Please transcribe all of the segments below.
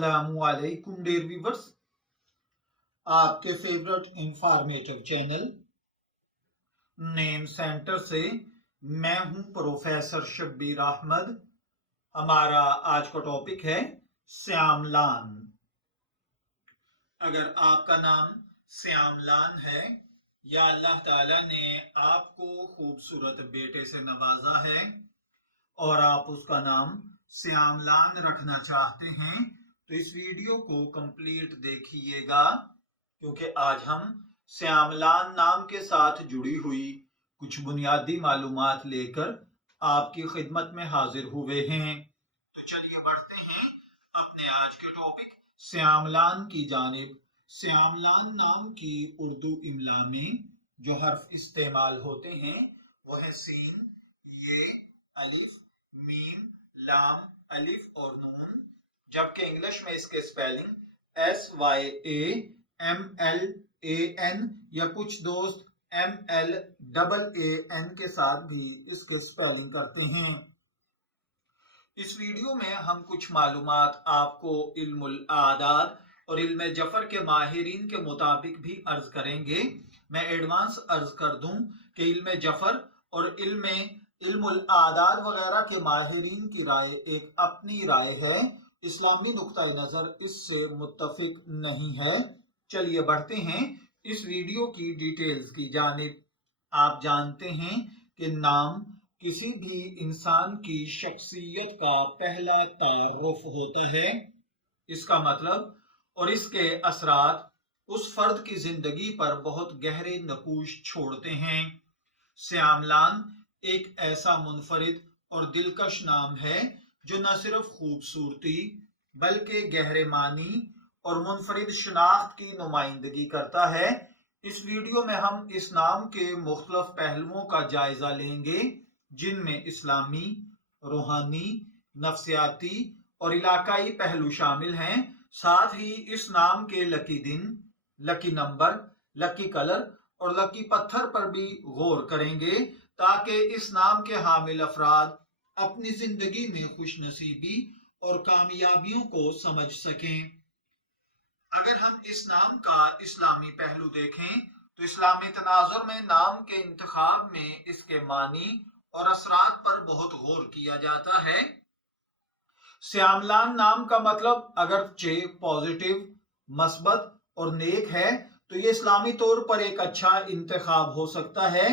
अस्सलामुअलैकुम dear viewers, आपके favourite informative channel name centre से मैं हूं प्रोफेसर शब्बीर अहमद। हमारा आज का टॉपिक है श्यामलान। अगर आपका नाम श्यामलान है या अल्लाह ताला ने आपको खूबसूरत बेटे से नवाजा है और आप उसका नाम श्यामलान रखना चाहते हैं तो इस वीडियो को कंप्लीट देखिएगा, क्योंकि आज हम श्यामलान नाम के साथ जुड़ी हुई कुछ बुनियादी मालूमात लेकर आपकी खिदमत में हाजिर हुए हैं। तो चलिए बढ़ते हैं अपने आज के टॉपिक श्यामलान की जानिब। श्यामलान नाम की उर्दू इमला में जो हर्फ इस्तेमाल होते हैं वो है सीन, ये, अलिफ, मीम, लाम, अलिफ और नून, जबकि इंग्लिश में इसके स्पेलिंग SYAMLAN या कुछ दोस्त MLAAN के साथ भी इसके स्पेलिंग करते हैं। इस वीडियो में हम कुछ मालूमात आपको इल्मुल आदाद और इल्म जफर के माहिरीन के मुताबिक भी अर्ज करेंगे। मैं एडवांस अर्ज कर दूं कि इल्म जफर और इल्मुल आदाद वगैरह के माहिरीन की राय एक अपनी राय है, इस्लामी नुक्ता नजर इससे मुत्तफिक नहीं है। चलिए बढ़ते हैं इस वीडियो की डिटेल्स की जानिब। आप जानते हैं कि नाम किसी भी इंसान की शख्सियत का पहला तारुफ होता है। इसका मतलब और इसके असरात उस फर्द की जिंदगी पर बहुत गहरे नकूश छोड़ते हैं। श्यामलान एक ऐसा मुनफरिद और दिलकश नाम है जो न सिर्फ खूबसूरती बल्कि गहरे मानी और मुनफरिद शनाख्त की नुमाइंदगी करता है। इस वीडियो में हम इस नाम के मुख्तलिफ पहलुओं का जायजा लेंगे, जिनमें इस्लामी, रूहानी, नफ्सियाती और इलाकाई पहलू शामिल हैं। साथ ही इस नाम के लकी दिन, लकी नंबर, लकी कलर और लकी पत्थर पर भी गौर करेंगे, ताकि इस नाम के हामिल अफराद अपनी जिंदगी में खुशनसीबी और कामयाबियों को समझ सकें। अगर हम इस नाम का इस्लामी पहलू देखें तो इस्लामी तनाजुर में नाम के इंतखाब में इसके मानी और असरात पर बहुत गौर किया जाता है। श्यामलान नाम का मतलब अगरचे पॉजिटिव, मस्बत और नेक है तो ये इस्लामी तौर पर एक अच्छा इंतखाब हो सकता है।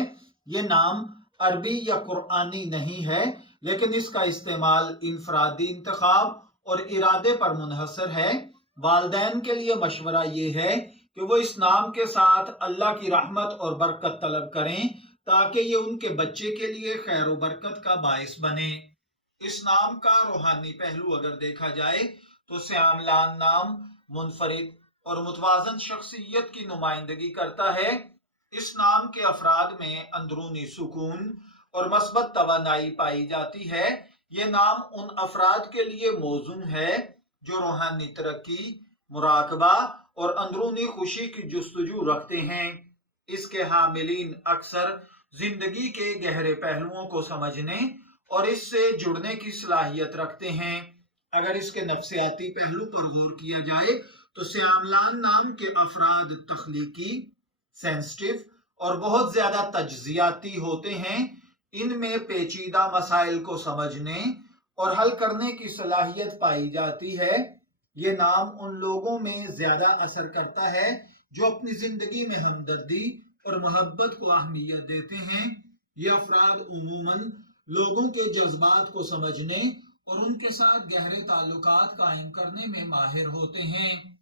ये नाम अरबी या कुरानी नहीं है, लेकिन इसका इस्तेमाल इनफरादी इंतखाब और इरादे पर मुनहसर है। वालिदैन के लिए मशवरा ये है कि वो इस नाम के साथ अल्लाह की रहमत और बरकत तलब करें, ताकि ये उनके बच्चे के लिए खैर बरकत का बाइस बने। इस नाम का रूहानी पहलू अगर देखा जाए तो श्यामलान नाम मुनफरिद और मुतवाजन शख्सियत की नुमाइंदगी करता है। इस नाम के अफराद में अंदरूनी सुकून और मस्बत तवानाई पाई जाती है। ये नाम उन अफराद के लिए मौजूद है जो रूहानी तरक्की, मुराकबा और अंदरूनी खुशी की जुस्तजू रखते हैं। इसके हामिलीन अक्सर जिंदगी के गहरे पहलुओं को समझने और इससे जुड़ने की सलाहियत रखते हैं। अगर इसके नफ्सियाती पहलू पर गौर किया जाए तो श्यामलान नाम के अफराद तख्लीकी, सेंसिटिव और बहुत ज्यादा तज्जियाती होते हैं। इनमें पेचीदा मसाइल को समझने और हल करने की सलाहियत पाई जाती है। ये नाम उन लोगों में ज्यादा असर करता है जो अपनी जिंदगी में हमदर्दी और मोहब्बत को अहमियत देते हैं। ये अफराद उमूमन लोगों के जज्बात को समझने और उनके साथ गहरे ताल्लुकात कायम करने में माहिर होते हैं।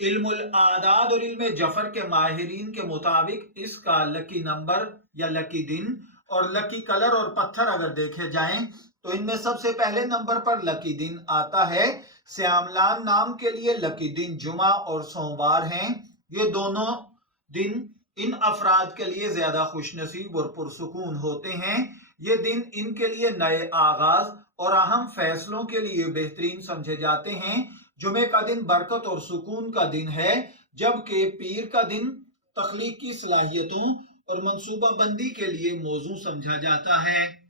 इल्मुल आदाद और इल्म जफर के माहिरीन के मुताबिक इसका लकी नंबर या लकी दिन और लकी कलर और पत्थर अगर देखे जाएं तो इनमें सबसे पहले नंबर पर लकी दिन आता है। श्यामलान नाम के लिए लकी दिन जुमा और सोमवार हैं। ये दोनों दिन इन अफराद के लिए ज्यादा खुशनसीब और पुरसुकून होते हैं। ये दिन इनके लिए नए आगाज और अहम फैसलों के लिए बेहतरीन समझे जाते हैं। जुमे का दिन बरकत और सुकून का दिन है, जबकि पीर का दिन तख्लीकी सलाहियतों और मंसूबा बंदी के लिए मौजू समझा जाता है।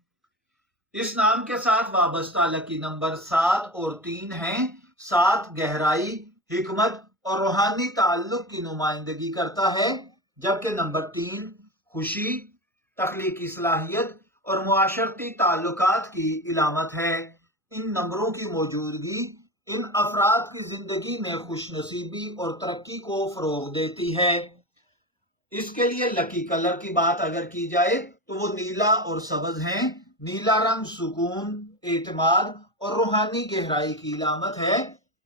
इस नाम के साथ वाबस्ता लकी नंबर 7 और 3 हैं। 7 گہرائی، حکمت اور روحانی تعلق کی نمائندگی کرتا ہے، جبکہ نمبر 3 خوشی، تخلیقی صلاحیت اور معاشرتی تعلقات کی علامت ہے۔ ان نمبروں کی موجودگی ان افراد کی زندگی میں خوش نصیبی اور ترقی کو فروغ دیتی ہے۔ اس کے لیے لکی کلر کی بات اگر کی جائے تو وہ نیلا اور سبز ہیں۔ نیلا رنگ سکون، اعتماد اور روحانی گہرائی کی علامت ہے،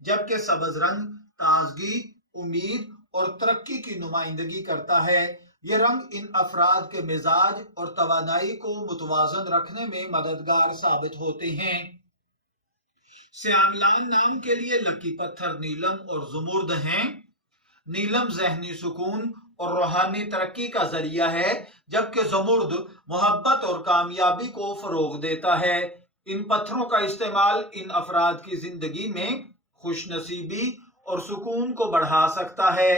جبکہ سبز رنگ تازگی، امید اور ترقی کی نمائندگی کرتا ہے۔ یہ رنگ ان افراد کے مزاج اور توانائی کو متوازن رکھنے میں مددگار ثابت ہوتے ہیں۔ سیاملان نام کے لیے لکی پتھر نیلم اور زمرد ہیں۔ نیلم ذہنی سکون اور روحانی ترقی کا ذریعہ ہے، جبکہ زمرد محبت اور کامیابی کو فروغ دیتا ہے۔ ان پتھروں کا استعمال ان افراد کی زندگی میں خوش نصیبی اور سکون کو بڑھا سکتا ہے۔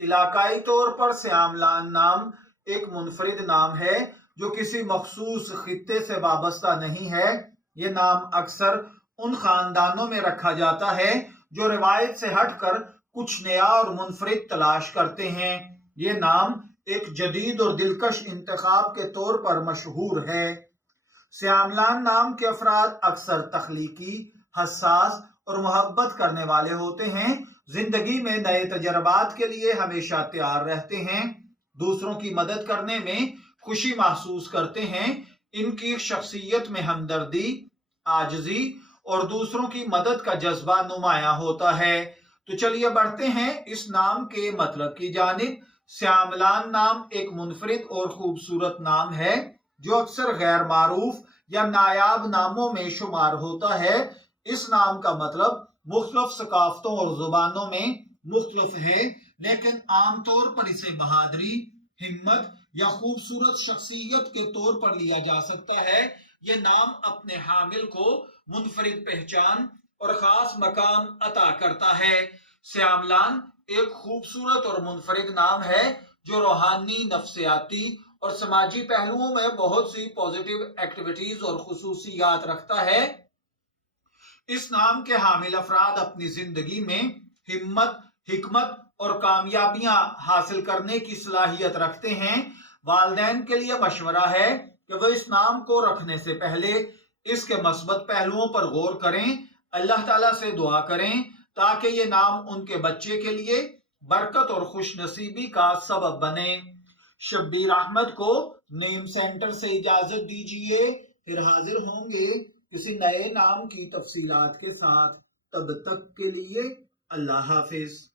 علاقائی طور پر سیاملان نام ایک منفرد نام ہے جو کسی مخصوص خطے سے وابستہ نہیں ہے۔ یہ نام اکثر ان خاندانوں میں رکھا جاتا ہے جو روایت سے ہٹ کر کچھ نیا اور منفرد تلاش کرتے ہیں۔ یہ نام ایک جدید اور دلکش انتخاب کے طور پر مشہور ہے۔ سیاملان نام کے افراد اکثر تخلیقی، حساس اور محبت کرنے والے ہوتے ہیں۔ زندگی میں نئے تجربات کے لیے ہمیشہ تیار رہتے ہیں، دوسروں کی مدد کرنے میں خوشی محسوس کرتے ہیں۔ ان کی شخصیت میں ہمدردی، عاجزی اور دوسروں کی مدد کا جذبہ نمایاں ہوتا ہے۔ تو چلیے بڑھتے ہیں اس نام کے مطلب کی جانب۔ سیاملان نام ایک منفرد اور خوبصورت نام ہے جو اکثر غیر معروف یا نایاب ناموں میں شمار ہوتا ہے۔ اس نام کا مطلب مختلف ثقافتوں اور زبانوں میں مختلف ہے، لیکن عام طور پر اسے بہادری، ہمت یا خوبصورت شخصیت کے طور پر لیا جا سکتا ہے۔ یہ نام اپنے حامل کو منفرد پہچان اور خاص مقام عطا کرتا ہے۔ سیاملان ایک خوبصورت اور منفرد نام ہے جو روحانی، نفسیاتی اور سماجی پہلوؤں میں بہت سی پازیٹیو ایکٹیویٹیز اور خصوصیات رکھتا ہے۔ اس نام کے حامل افراد اپنی زندگی میں ہمت، حکمت اور کامیابیاں حاصل کرنے کی صلاحیت رکھتے ہیں۔ والدین کے لیے مشورہ ہے کہ وہ اس نام کو رکھنے سے پہلے اس کے مثبت پہلوؤں پر غور کریں، اللہ تعالیٰ سے دعا کریں تاکہ یہ نام ان کے بچے کے لیے برکت اور خوش نصیبی کا سبب بنے۔ شبیر احمد کو نیم سینٹر سے اجازت دیجیے، پھر حاضر ہوں گے کسی نئے نام کی تفصیلات کے ساتھ۔ تب تک کے لیے اللہ حافظ۔